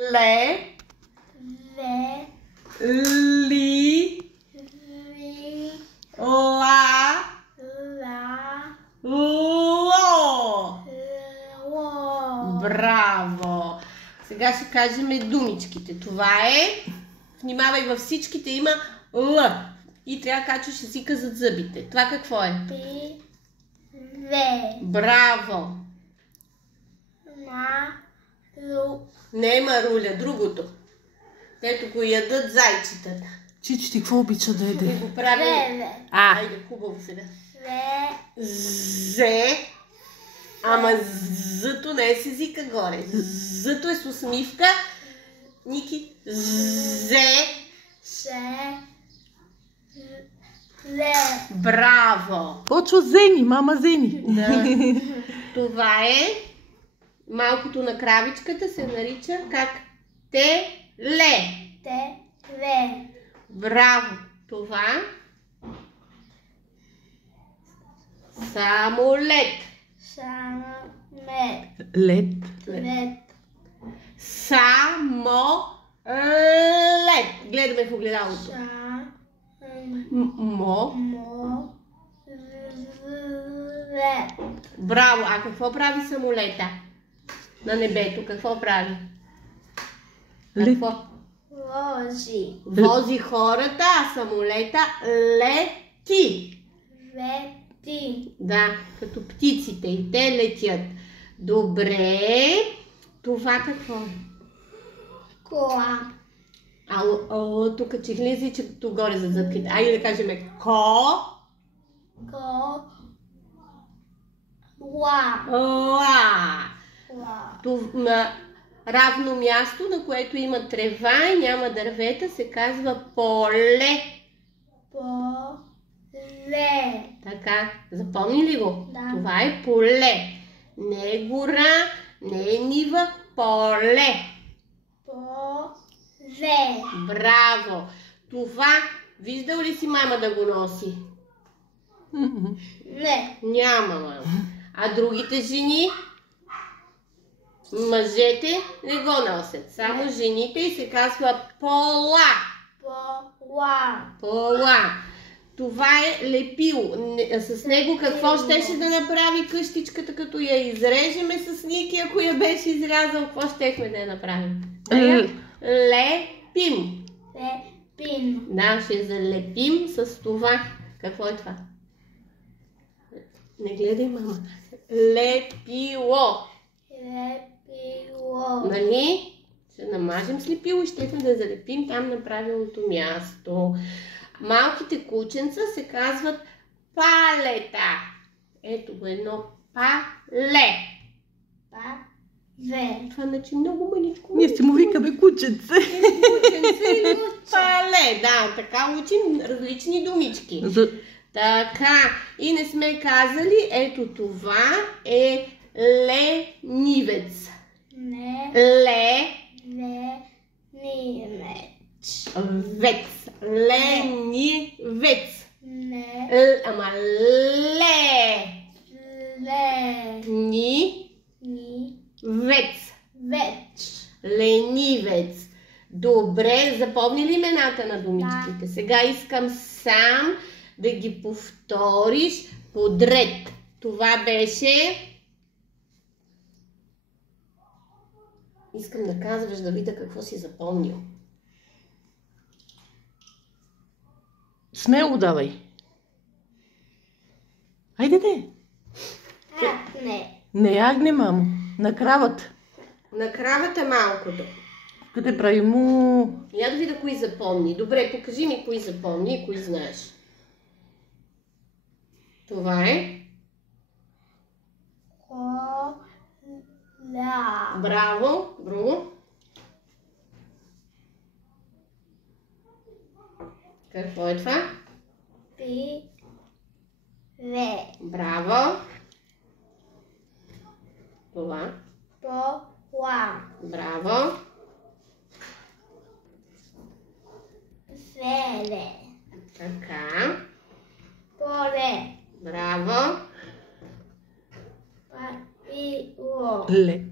Ле. Ле. Ли. Ли. Ла. Ла. Ло. Ло. Браво! Сега ще кажем думичките. Това е... Внимавай, във всичките има Л. И трябва да качваш езика зад зъбите. Това какво е? Пи. Ве. Браво! На. Лу. Не е маруля, другото. Ето го ядат зайчетата. Чичи, ти какво обича да И еде? го прави... Ве. Айде, хубаво сега. Ве. Зе. Ама зъто не е с езика горе. Зъто е с усмивка. Ники. Зе. Се. Ле. Браво! Почва Зени, мама Зени. Да. Това е малкото на кравичката се нарича как? Теле. Те. Ле. Браво! Това самолет. Самолет. Лед. Лед. Самолет. Гледаме в огледалото. Мо. Мо. Лед. Браво! А какво прави самолета? На небето. Какво прави? Какво? Лози. Вози хората, а самолета лети. Лети. Да, като птиците и те летят. Добре. Това какво е? Кола. Тук чихли езичето горе за зъбките. Айде да кажем ко. Ко. Ла. Ла. Ла. На равно място, на което има трева и няма дървета, се казва поле. Поле. Така, запомни ли го? Да. Това е поле. Не е гора, не е нива, поле. Поле. Браво! Това, виждал ли си мама да го носи? Не. Няма мама. А другите жени? Мъжете не го носят. Само жените и се казва пола. Пола. Пола. Това е лепило. С него какво щеше да направи къщичката, като я изрежеме с Ники, ако я беше изрязал? Какво щехме да я направим? Лепим. Лепин. Да, ще залепим с това. Какво е това? Не гледай, мама. Лепило. Лепило. Нали? Ще намажем с лепило и щехме да залепим там на правилното място. Малките кученца се казват палета. Ето го едно пале. Паве. Това значи много маличко. Ние си му викаме кученце. Кученце или пале. Да, така учим различни думички. Така, и не сме казали, ето това е ленивец. Не. Ленивец. Вец. Ленивец. Не. Ама ле. Ни. Вец. Веч. Ленивец. Добре, запомни ли имената на думичките? Сега искам сам да ги повториш подред. Това беше... Искам да казваш, да видя какво си запомнил. Смело давай. Айде де. Не. Не ягне, мамо. На кравата. На кравата малкото. Къде прави му... Я да видя кои запомни. Добре, покажи ми кои запомни и кои знаеш. Това е... Кола. Браво. Друго. Какво е това? Пиве. Браво. Това. Пола. Браво. Веле. Така. Поле. Браво. Папило. Лед.